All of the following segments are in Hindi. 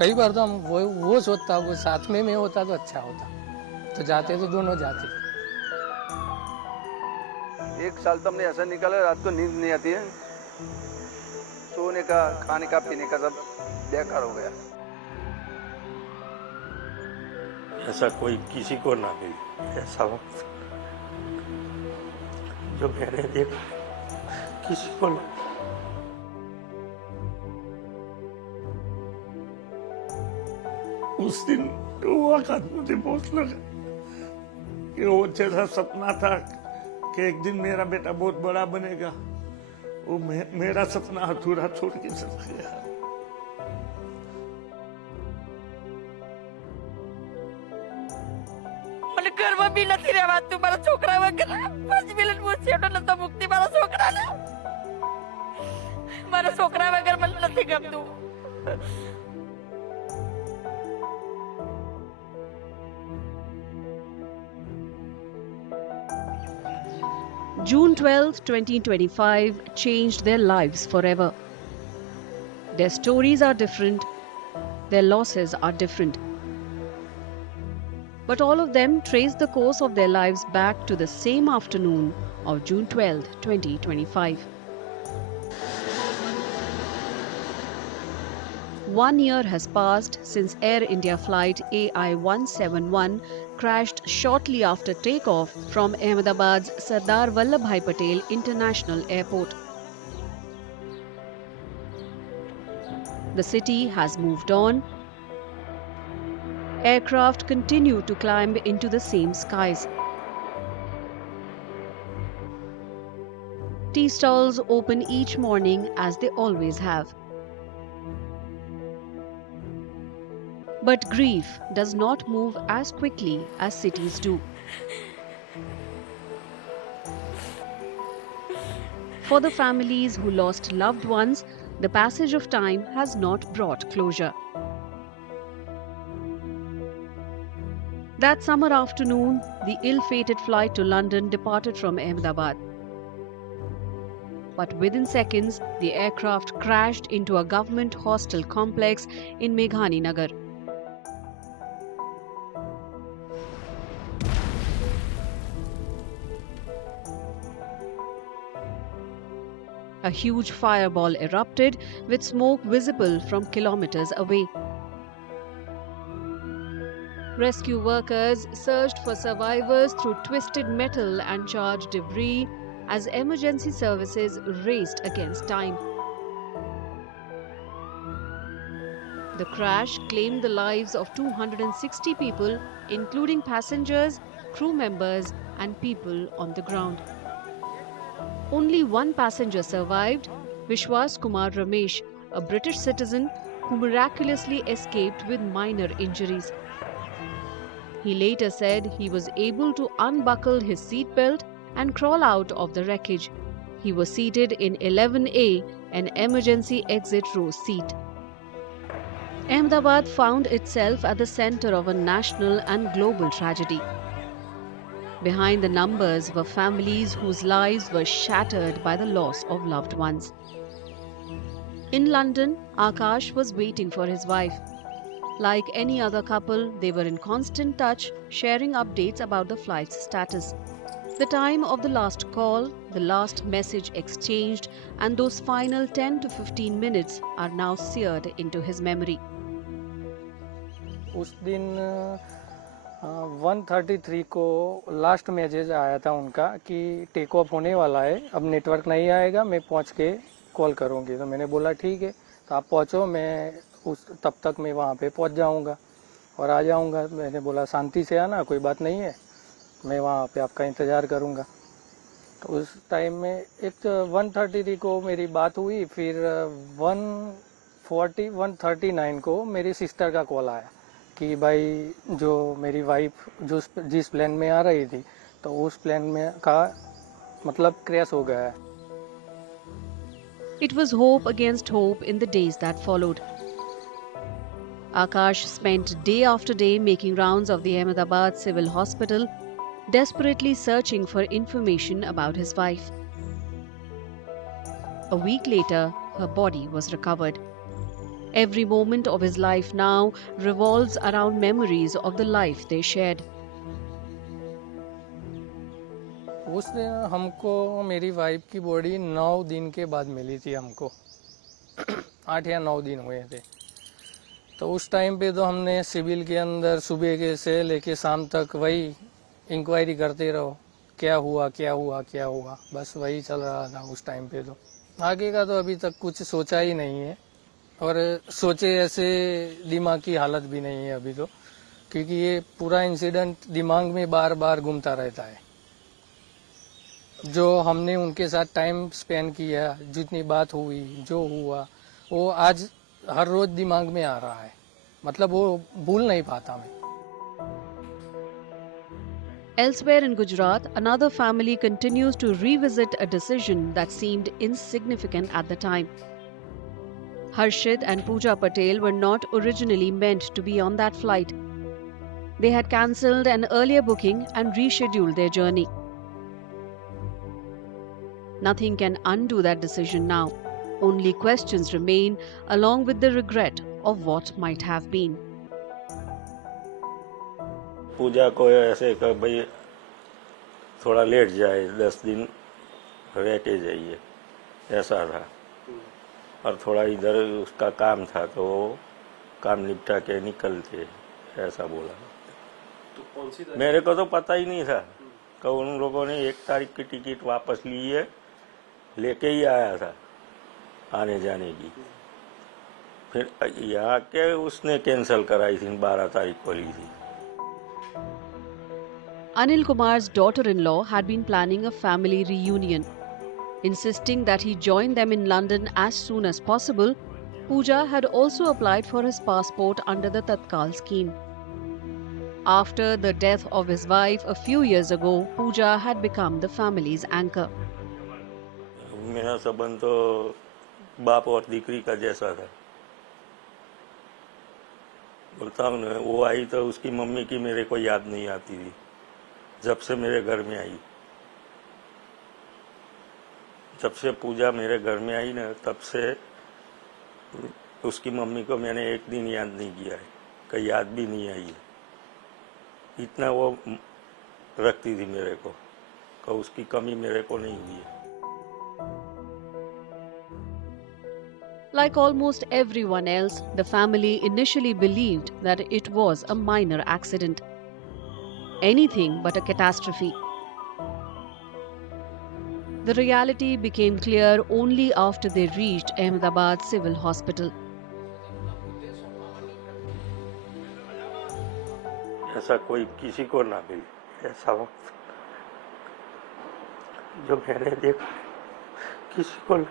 कई बार तो हम वो सोचता वो साथ में होता तो अच्छा होता, तो जाते तो दोनों जाते। 1 साल तो हमने ऐसा निकाला, रात को नींद नहीं आती है, सोने का, खाने का, पीने का सब बेकार हो गया। ऐसा कोई किसी को ना मिले ऐसा वक्त जो मैंने देखा, किसी को ना। उस दिन वो वक्त मुझे बहुत लगा कि वो जैसा सपना था कि एक दिन मेरा बेटा बहुत बड़ा बनेगा, वो मेरा सपना अधूरा छोड़ के चला गया। મને ઘરમાં બી નથી રહેવાતું, મારા છોકરા વગર 5 મિનિટ હું છેડો નતો મુકતી મારા છોકરાને. મારા છોકરા વગર મને નથી ગમતું. June 12, 2025 changed their lives forever. Their stories are different, their losses are different. But all of them trace the course of their lives back to the same afternoon of June 12, 2025. 1 year has passed since Air India flight AI-171 crashed shortly after takeoff from Ahmedabad's Sardar Vallabhbhai Patel International Airport. The city has moved on. Aircraft continue to climb into the same skies. Tea stalls open each morning as they always have. But grief does not move as quickly as cities do. For the families who lost loved ones, the passage of time has not brought closure. That summer afternoon, the ill-fated flight to London departed from Ahmedabad. But within seconds, the aircraft crashed into a government hostel complex in Meghani Nagar. A huge fireball erupted with smoke visible from kilometers away. Rescue workers searched for survivors through twisted metal and charged debris as emergency services raced against time. The crash claimed the lives of 260 people, including passengers, crew members, and people on the ground. Only one passenger survived, Vishwas Kumar Ramesh, a British citizen who miraculously escaped with minor injuries. He later said he was able to unbuckle his seatbelt and crawl out of the wreckage. He was seated in 11A, an emergency exit row seat. Ahmedabad found itself at the center of a national and global tragedy. Behind the numbers were families whose lives were shattered by the loss of loved ones. In London, Akash was waiting for his wife. Like any other couple, they were in constant touch, sharing updates about the flight's status. The time of the last call, the last message exchanged, and those final 10 to 15 minutes are now seared into his memory. उस दिन 1:33 को लास्ट मैसेज आया था उनका कि टेक ऑफ होने वाला है, अब नेटवर्क नहीं आएगा, मैं पहुंच के कॉल करूंगी। तो मैंने बोला ठीक है, तो आप पहुंचो, मैं तब तक मैं वहां पे पहुंच जाऊंगा और आ जाऊंगा। मैंने बोला शांति से आना, कोई बात नहीं है, मैं वहां पे आपका इंतज़ार करूंगा। तो उस टाइम में एक 1:33 को मेरी बात हुई, फिर 1:39 को मेरी सिस्टर का कॉल आया कि भाई जो मेरी वाइफ जिस प्लेन में आ रही थी, तो उस प्लेन में का मतलब क्रैश हो गया है। It was hope against hope in the days that followed. Akash spent day after day making rounds of the Ahmedabad Civil Hospital, desperately searching for information about his wife. A week later, her body was recovered. Every moment of his life now revolves around memories of the life they shared. उस दिन हमको मेरी वाइफ की बॉडी 9 दिन के बाद मिली थी हमको 8 या 9 दिन हुए थे। तो उस टाइम पे तो हमने सिविल के अंदर सुबह के से लेके शाम तक वही इंक्वायरी करते रहो, क्या हुआ क्या हुआ क्या हुआ, बस वही चल रहा था उस टाइम पे। तो आगे का तो अभी तक कुछ सोचा ही नहीं है, और सोचे ऐसे दिमाग की हालत भी नहीं है अभी तो, क्योंकि ये पूरा इंसिडेंट दिमाग में बार बार घूमता रहता है। जो हमने उनके साथ टाइम स्पेंड किया, जितनी बात हुई, जो हुआ, वो आज हर रोज दिमाग में आ रहा है, मतलब वो भूल नहीं पाता मैं। Elsewhere in Gujarat, another family continues to revisit a decision that seemed insignificant at the time. Harshit and Pooja Patel were not originally meant to be on that flight. They had cancelled an earlier booking and rescheduled their journey. Nothing can undo that decision now. Only questions remain, along with the regret of what might have been. पूजा को ऐसे कर भाई थोड़ा लेट जाए, 10 दिन रह के जाइए, ऐसा था। और थोड़ा इधर उसका काम था तो वो काम निपटा के निकलते, ऐसा बोला। तो कौन सी मेरे को तो पता ही नहीं था कि उन लोगों ने 1 तारीख की टिकट वापस ली है, लेके ही आया था आने जाने की। फिर यहाँ के उसने कैंसिल कराई थी, 12 तारीख को ली थी। Anil Kumar's daughter-in-law had been planning a family reunion. Insisting that he join them in London as soon as possible, Pooja had also applied for his passport under the Tatkal scheme. After the death of his wife a few years ago, Pooja had become the family's anchor. मेरा संबंध तो बाप और दीकरी का जैसा था। बोलता हूँ ना, वो आई तो उसकी मम्मी की मेरे को याद नहीं आती थी जब से मेरे घर में आई। जब से पूजा मेरे घर में आई ना, तब से उसकी मम्मी को मैंने एक दिन याद नहीं किया है, कहीं याद भी नहीं आई है। इतना वो रखती थी मेरे को, कि उसकी कमी मेरे को नहीं हुई है। Like almost everyone else, the family initially believed that it was a minor accident. Anything but a catastrophe. The reality became clear only after they reached Ahmedabad Civil Hospital. ऐसा कोई किसी को ना मिले, ऐसा वक्त जो मैंने देखा किसी को ना।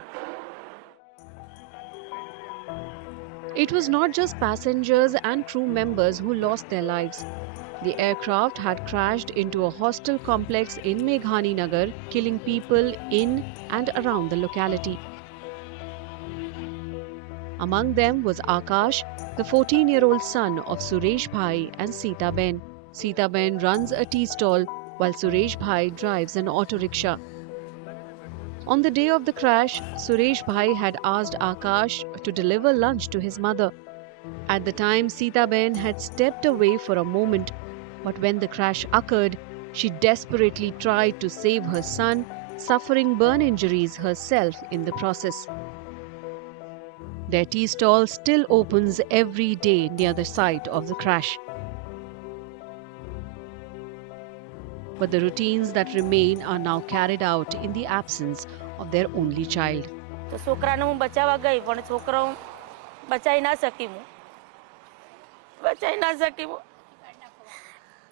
It was not just passengers and crew members who lost their lives. The aircraft had crashed into a hostel complex in Meghani Nagar, killing people in and around the locality. Among them was Akash, the 14-year-old son of Suresh Bhai and Sita Ben. Sita Ben runs a tea stall while Suresh Bhai drives an auto rickshaw. On the day of the crash, Suresh Bhai had asked Akash to deliver lunch to his mother. At the time, Sita Ben had stepped away for a moment, but when the crash occurred, she desperately tried to save her son, suffering burn injuries herself in the process. Their tea stall still opens every day near the site of the crash. But the routines that remain are now carried out in the absence of their only child. તો છોકરાને હું બચાવવા ગઈ પણ છોકરો બચાવી ના શકી હું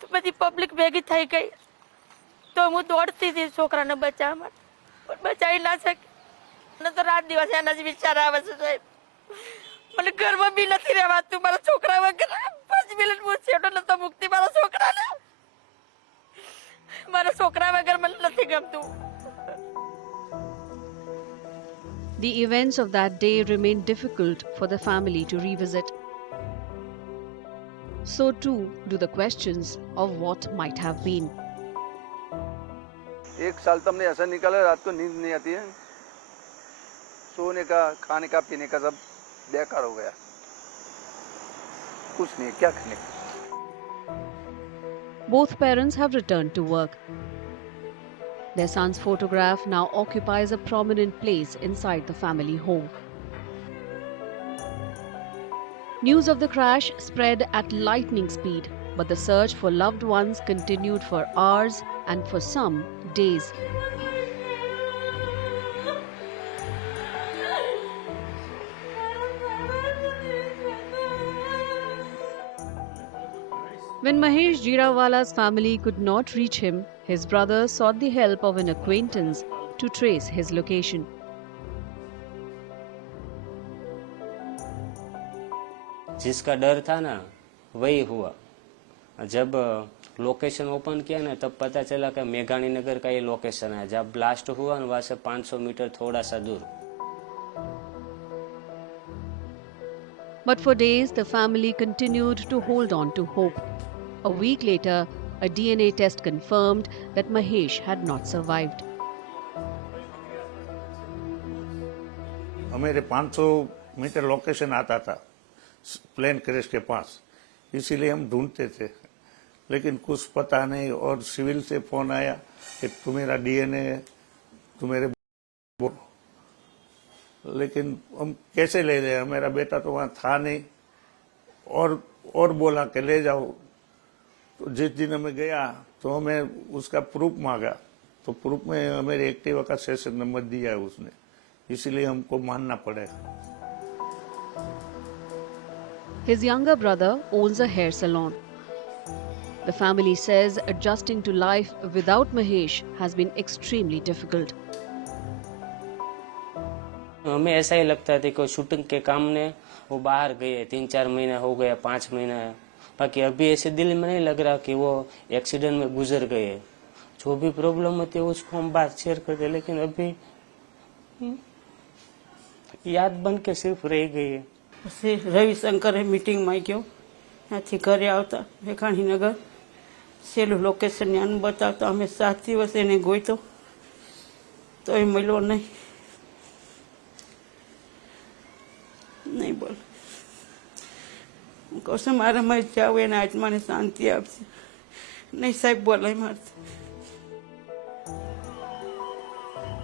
તો બધી પબ્લિક ભેગી થઈ ગઈ તો હું દોડતી હતી છોકરાને બચાવવા માટે પણ બચાવી ના શકી મને તો રાત દિવસ એના જ વિચાર આવે છે સાહેબ મને ઘરમાં બી નથી રહેવાતું મારા છોકરા વગર 5 મિનિટ હું છેટો નતો મુકતી મારા છોકરાને મારા છોકરા વગર મને નથી ગમતું. The events of that day remain difficult for the family to revisit. So too do the questions of what might have been. 1 साल तो हमने ऐसा निकाला, रात को नींद नहीं आती है, सोने का, खाने का, पीने का सब बेकार हो गया। कुछ नहीं है, क्या करने। Both parents have returned to work. Their son's photograph now occupies a prominent place inside the family home. News of the crash spread at lightning speed, but the search for loved ones continued for hours and for some days. When Mahesh Jirawala's family could not reach him, his brother sought the help of an acquaintance to trace his location. जिसका डर था ना वही हुआ। जब लोकेशन ओपन किया ना तब पता चला कि मेघानी नगर का ये लोकेशन है जब ब्लास्ट हुआ ना, वहां से 500 मीटर थोड़ा सा दूर। But for days, the family continued to hold on to hope. A week later, a DNA test confirmed that Mahesh had not survived. मेरे 500 मीटर लोकेशन आता था प्लेन क्रैश के पास, इसीलिए हम ढूंढते थे, लेकिन कुछ पता नहीं। और सिविल से फोन आया कि तू मेरा डीएनए तू मेरे, लेकिन हम कैसे ले जाए, मेरा बेटा तो वहां था नहीं। और बोला कि ले जाओ। तो जिस दिन हमें गया तो हमें उसका प्रूफ मांगा, तो प्रूफ में मेरे एक्टिवा का सेशन नंबर दिया है उसने, इसीलिए हमको मानना पड़ेगा। His younger brother owns a hair salon. The family says adjusting to life without Mahesh has been extremely difficult. हमें ऐसा ही लगता था कि शूटिंग के काम ने वो बाहर गए, 3-4 महीना हो गया, 5 महीना है। बाकी अभी ऐसे दिल में नहीं लग रहा कि वो एक्सीडेंट में गुजर गए। जो भी प्रॉब्लम होती है उसको हम बात शेयर करते, लेकिन अभी याद बन के सिर्फ रह गई है। પછી રવિશંકરે મિટિંગમાં ગયો, ત્યાંથી ઘરે આવતા મેઘાણીનગર છેલ્લું લોકેશન ત્યાંનું બતાવતા અમે 7 દિવસ એને ગોઈતો તો એ મળ્યો નહીં બોલ। હું કહું છું મારામાં જાવ એને આત્માને શાંતિ આપશે। નહીં સાહેબ બોલાય મારશે।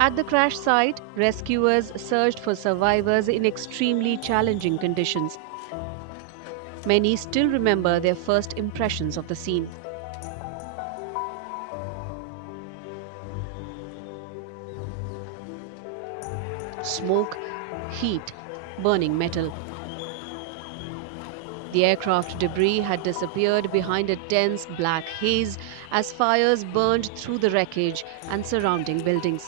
At the crash site, rescuers searched for survivors in extremely challenging conditions. Many still remember their first impressions of the scene. Smoke, heat, burning metal. The aircraft debris had disappeared behind a dense black haze as fires burned through the wreckage and surrounding buildings.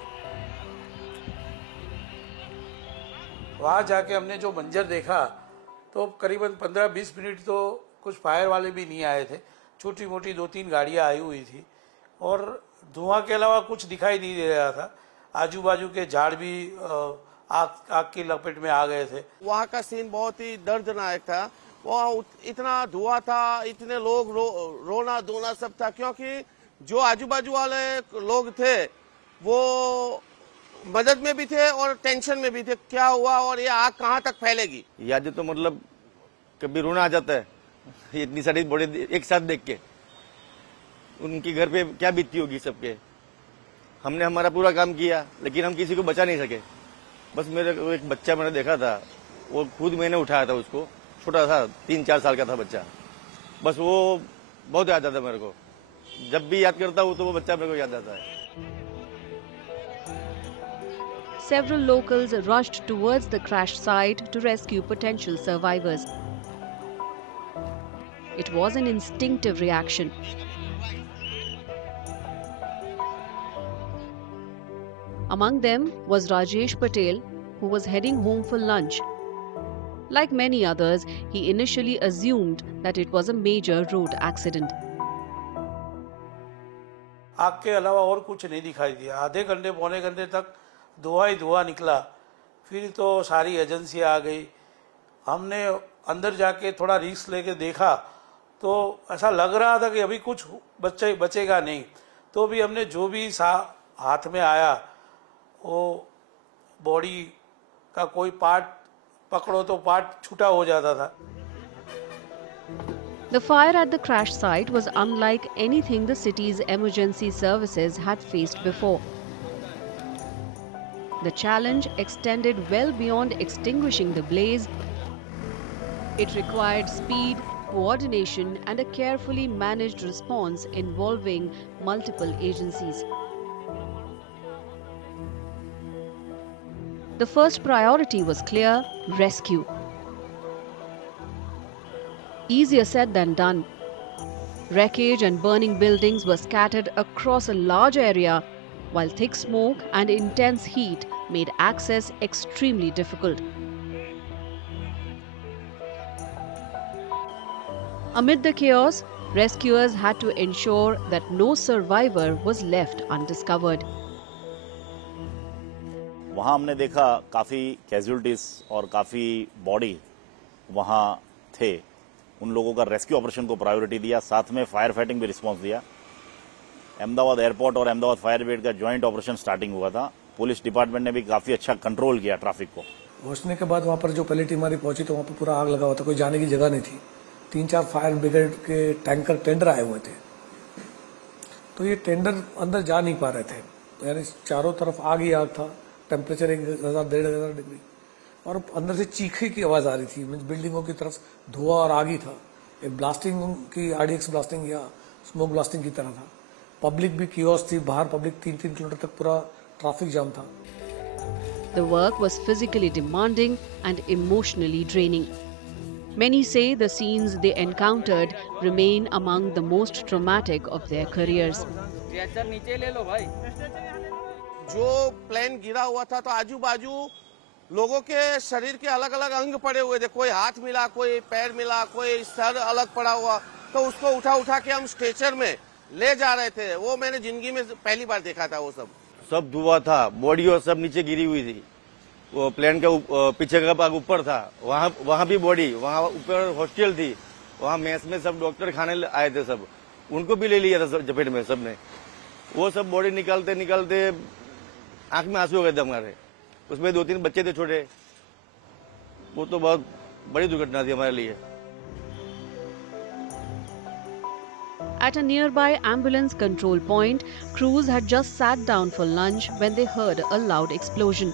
वहाँ जाके हमने जो मंजर देखा तो करीबन 15-20 मिनट तो कुछ फायर वाले भी नहीं आए थे। छोटी मोटी 2-3 गाड़ियाँ आई हुई थी और धुआं के अलावा कुछ दिखाई नहीं दे रहा था। आजू बाजू के झाड़ भी आग की लपेट में आ गए थे। वहाँ का सीन बहुत ही दर्दनाक था। वहाँ इतना धुआं था, इतने लोग रोना धोना सब था, क्योंकि जो आजू बाजू वाले लोग थे वो मदद में भी थे और टेंशन में भी थे, क्या हुआ और ये आग कहाँ तक फैलेगी। यादें तो मतलब कभी रोना आ जाता है ये इतनी सारी बड़े एक साथ देख के। उनके घर पे क्या बीतती होगी सबके। हमने हमारा पूरा काम किया लेकिन हम किसी को बचा नहीं सके। बस मेरे को एक बच्चा मैंने देखा था, वो खुद मैंने उठाया था उसको, छोटा था 3-4 साल का था बच्चा। बस वो बहुत याद आता मेरे को, जब भी याद करता हूँ तो वो बच्चा मेरे को याद आता है। Several locals rushed towards the crash site to rescue potential survivors. It was an instinctive reaction. Among them was Rajesh Patel, who was heading home for lunch. Like many others, he initially assumed that it was a major road accident. आग के अलावा और कुछ नहीं दिखाई दिया। आधे घंटे पौने घंटे तक धुआं ही धुआं निकला। फिर तो सारी एजेंसी आ गई। हमने अंदर जाके थोड़ा रिस्क लेके देखा तो ऐसा लग रहा था कि अभी कुछ बचेगा नहीं। तो भी हमने जो भी हाथ में आया वो बॉडी का कोई पार्ट पकड़ो तो पार्ट छूटा हो जाता था। The fire at the crash site was unlike anything the city's emergency services had faced before. The challenge extended well beyond extinguishing the blaze. It required speed, coordination, and a carefully managed response involving multiple agencies. The first priority was clear: rescue. Easier said than done. Wreckage and burning buildings were scattered across a large area, while thick smoke and intense heat made access extremely difficult. Amid the chaos, rescuers had to ensure that no survivor was left undiscovered. वहाँ हमने देखा काफ़ी कैजुअलिटीज़ और काफ़ी बॉडी वहाँ थे। उन लोगों का रेस्क्यू ऑपरेशन को प्रायोरिटी दिया, साथ में फायर फाइटिंग भी रिस्पांस दिया। अहमदाबाद एयरपोर्ट और अहमदाबाद फायर ब्रिगेड का जॉइंट ऑपरेशन स्टार्टिंग हुआ था। पुलिस डिपार्टमेंट ने भी काफ़ी अच्छा कंट्रोल किया ट्रैफिक को। पहुंचने के बाद वहाँ पर जो पहली टीम हमारी पहुंची तो वहाँ पर पूरा आग लगा हुआ था, कोई जाने की जगह नहीं थी। 3-4 फायर ब्रिगेड के टैंकर टेंडर आए हुए थे, तो ये टेंडर अंदर जा नहीं पा रहे थे, यानी चारों तरफ आग ही आग था। टेम्परेचर 1000-1500 डिग्री और अंदर से चीखे की आवाज आ रही थी। बिल्डिंगों की तरफ धुआं और आग ही था। एक ब्लास्टिंग की RDX ब्लास्टिंग या स्मोक ब्लास्टिंग की तरह था। पब्लिक भी कियोस्क थी, बाहर पब्लिक 3-3 किलोमीटर तक पूरा ट्रैफिक जाम था। The work was physically demanding and emotionally draining. Many say the scenes they encountered remain among the most traumatic of their careers. जो प्लेन गिरा हुआ था तो आजू बाजू लोगों के शरीर के अलग अलग अंग पड़े हुए थे। कोई हाथ मिला, कोई पैर मिला, कोई सर अलग पड़ा हुआ, तो उसको उठा के हम स्ट्रेचर में ले जा रहे थे। वो मैंने जिंदगी में पहली बार देखा था। वो सब धुआं था, बॉडी और सब नीचे गिरी हुई थी। वो प्लेन का पीछे का भाग ऊपर था, वहाँ भी बॉडी, वहाँ ऊपर हॉस्टल थी, वहाँ मेस में सब डॉक्टर खाने आए थे, सब उनको भी ले लिया था जपेट में सबने। वो सब बॉडी निकालते निकालते आंख में आंसू हो गए थे हमारे। उसमें 2-3 बच्चे थे छोटे। वो तो बहुत बड़ी दुर्घटना थी हमारे लिए। At a nearby ambulance control point, crews had just sat down for lunch when they heard a loud explosion.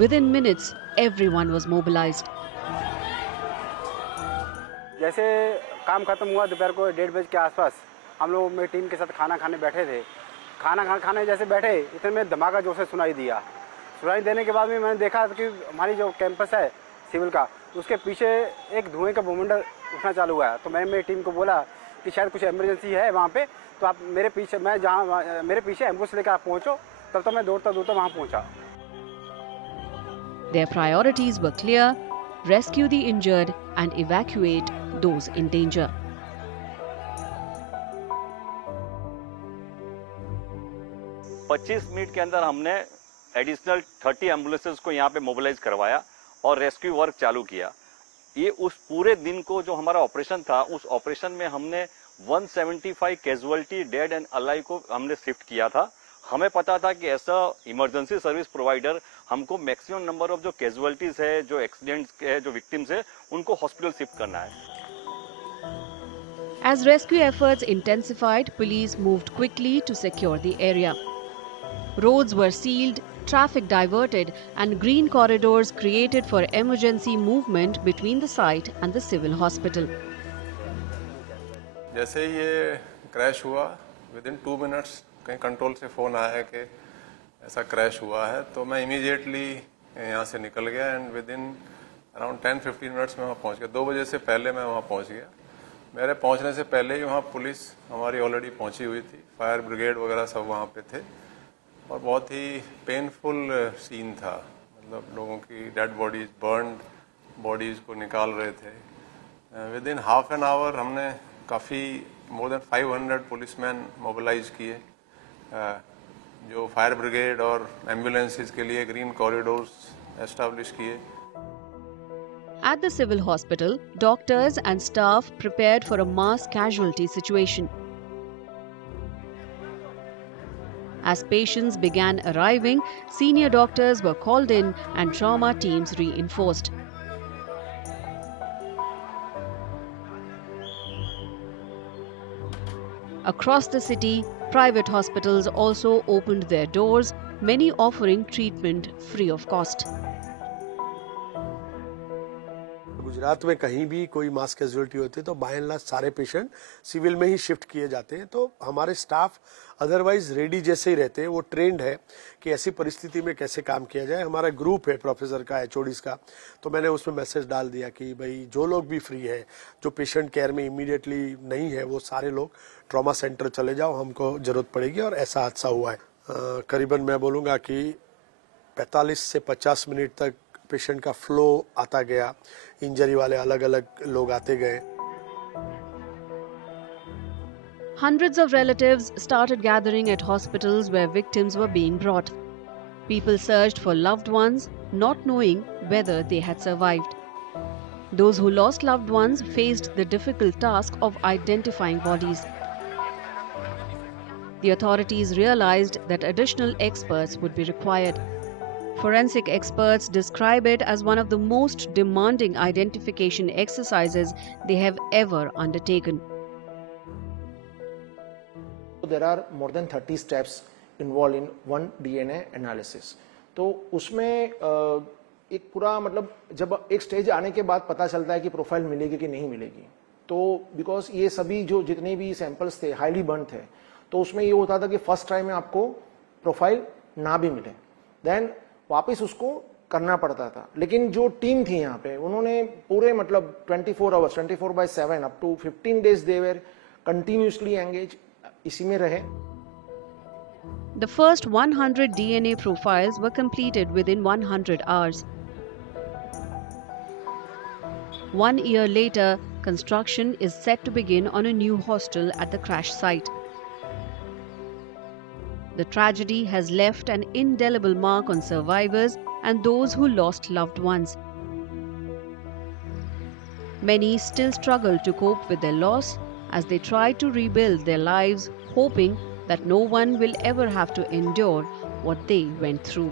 Within minutes, everyone was mobilized. जैसे काम खत्म हुआ दोपहर को 1:30 बजे के आसपास, हम लोग मेरी टीम के साथ खाना खाने बैठे थे। खाना खाने जैसे बैठे इतने में धमाका जोर से सुनाई दिया। सुनाई देने के बाद में मैंने देखा कि हमारी जो कैंपस है सिविल का, उसके पीछे एक धुएं का भूमंडल उठना चालू हुआ है। तो मैंने मेरी टीम को बोला कि शायद कुछ इमरजेंसी है वहाँ पे, तो आप मेरे पीछे एम्बुलेंस लेकर आप पहुँचो। तब तक मैं दौड़ता वहाँ पहुँचा। Their priorities were clear: rescue the injured and evacuate those in danger. पच्चीस मिनट के अंदर हमने एडिशनल 30 एम्बुलेंसेस को यहाँ पे मोबिलाइज करवाया और रेस्क्यू वर्क चालू किया। ये उस पूरे दिन को जो हमारा ऑपरेशन था, उस ऑपरेशन में हमने 175 कैजुअलिटी डेड एंड अलाइव को हमने शिफ्ट किया था। हमें पता था कि ऐसा इमरजेंसी सर्विस प्रोवाइडर हमको मैक्सिमम नंबर ऑफ जो कैजुअलिटीज है, जो एक्सीडेंट्स है, जो विक्टिम्स है, उनको हॉस्पिटल शिफ्ट करना है। As rescue efforts intensified, police moved quickly to secure the area. Roads were sealed, traffic diverted, and green corridors created for emergency movement between the site and the civil hospital. जैसे ही ये क्रैश हुआ, विदिन 2 मिनट्स कहीं कंट्रोल से फ़ोन आया कि ऐसा क्रैश हुआ है, तो मैं इमीडिएटली यहाँ से निकल गया एंड विदिन अराउंड 10-15 मिनट्स में वहाँ पहुँच गया। 2 बजे से पहले मैं वहाँ पहुँच गया। मेरे पहुँचने से पहले ही वहाँ पुलिस हमारी ऑलरेडी पहुँची हुई थी, फायर ब्रिगेड वगैरह सब वहाँ पे थे और बहुत ही पेनफुल सीन था। मतलब लोगों की डेड बॉडीज, बर्न्ड बॉडीज़ को निकाल रहे थे। विदिन हाफ एन आवर हमने काफ़ी मोर देन 500 पुलिसमैन मोबिलाइज किए, जो फायर ब्रिगेड और एम्बुलेंसेस के लिए ग्रीन कॉरिडोर्स एस्टैब्लिश किए। At the civil hospital, doctors and staff prepared for a mass casualty situation. As patients began arriving, senior doctors were called in and trauma teams reinforced. Across the city, private hospitals also opened their doors, many offering treatment free of cost. Gujarat में कहीं भी कोई मास कैजुअलिटी होती है तो बाय एंड लार्ज सारे पेशेंट सिविल में ही शिफ्ट किए जाते हैं। तो हमारे स्टाफ अदरवाइज रेडी जैसे ही रहते हैं, वो ट्रेंड है कि ऐसी परिस्थिति में कैसे काम किया जाए। हमारा ग्रुप है प्रोफेसर का, एचओडीज का, तो मैंने उसमें मैसेज डाल दिया कि भाई जो लोग भी फ्री है, जो पेशेंट केयर में इमीडिएटली नहीं है, वो सारे लोग ट्रॉमा सेंटर चले जाओ, हमको जरूरत पड़ेगी। और ऐसा हादसा हुआ है। करीबन मैं बोलूँगा कि 45 से 50 मिनट तक पेशेंट का फ्लो आता गया, इंजरी वाले अलग अलग लोग आते गए। Hundreds of relatives started gathering at hospitals where victims were being brought. People searched for loved ones, not knowing whether they had survived. Those who lost loved ones faced the difficult task of identifying bodies. The authorities realized that additional experts would be required. Forensic experts describe it as one of the most demanding identification exercises they have ever undertaken. There are more than 30 steps involved in one DNA analysis. तो उसमें एक पूरा मतलब जब एक स्टेज आने के बाद पता चलता है कि प्रोफाइल मिलेगी कि नहीं मिलेगी। तो बिकॉज ये सभी जो जितने भी सैंपल्स थे हाईली बर्न थे, तो उसमें ये होता था कि फर्स्ट ट्राई में आपको प्रोफाइल ना भी मिले, देन वापस उसको करना पड़ता था। लेकिन जो टीम थी यहाँ पे, उन्होंने पूरे मतलब 24 hours 24/7 up to 15 days they were continuously engage, इसी में रहे। The first 100 DNA profiles were completed within 100 hours. 1 year later, construction is set to begin on a new hostel at the crash site. The tragedy has left an indelible mark on survivors and those who lost loved ones. Many still struggle to cope with their loss as they try to rebuild their lives, hoping that no one will ever have to endure what they went through.